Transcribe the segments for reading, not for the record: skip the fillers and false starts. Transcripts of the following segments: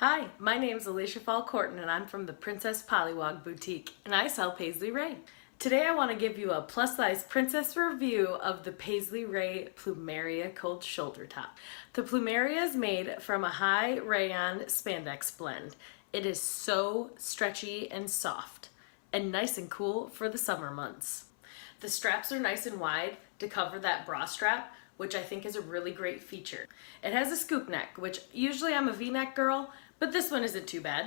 Hi, my name's Alicia Falcorton and I'm from the Princess Pollywog Boutique and I sell Paisley Raye. Today I want to give you a plus-size princess review of the Paisley Raye Plumeria cold shoulder top. The Plumeria is made from a high rayon spandex blend. It is so stretchy and soft and nice and cool for the summer months. The straps are nice and wide to cover that bra strap, which I think is a really great feature. It has a scoop neck, which usually I'm a V-neck girl, but this one isn't too bad.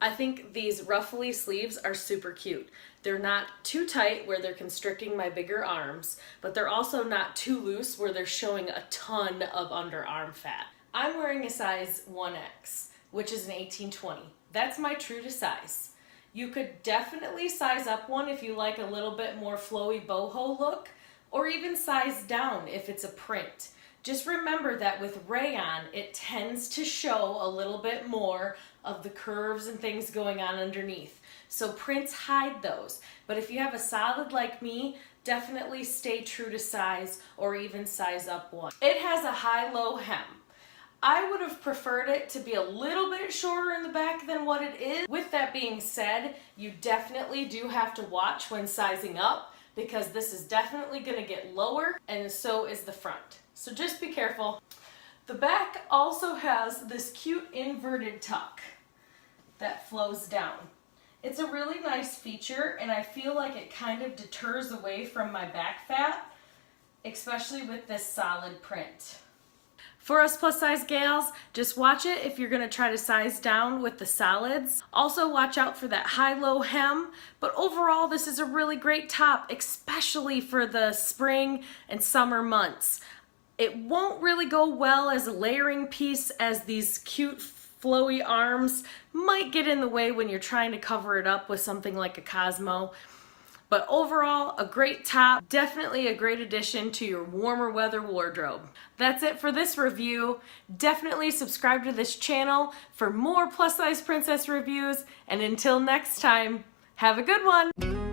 I think these ruffly sleeves are super cute. They're not too tight where they're constricting my bigger arms, but they're also not too loose where they're showing a ton of underarm fat. I'm wearing a size 1X, which is an 18-20. That's my true to size. You could definitely size up one if you like a little bit more flowy boho look, or even size down if it's a print. Just remember that with rayon, it tends to show a little bit more of the curves and things going on underneath. So prints hide those. But if you have a solid like me, definitely stay true to size or even size up one. It has a high-low hem. I would have preferred it to be a little bit shorter in the back than what it is. With that being said, you definitely do have to watch when sizing up because this is definitely going to get lower and so is the front. So just be careful. The back also has this cute inverted tuck that flows down. It's a really nice feature and I feel like it kind of deters away from my back fat, especially with this solid print. For us plus size gals, just watch it if you're going to try to size down with the solids. Also watch out for that high-low hem, but overall this is a really great top, especially for the spring and summer months. It won't really go well as a layering piece as these cute flowy arms might get in the way when you're trying to cover it up with something like a Cosmo. But overall, a great top, definitely a great addition to your warmer weather wardrobe. That's it for this review. Definitely subscribe to this channel for more plus size princess reviews, and until next time, have a good one!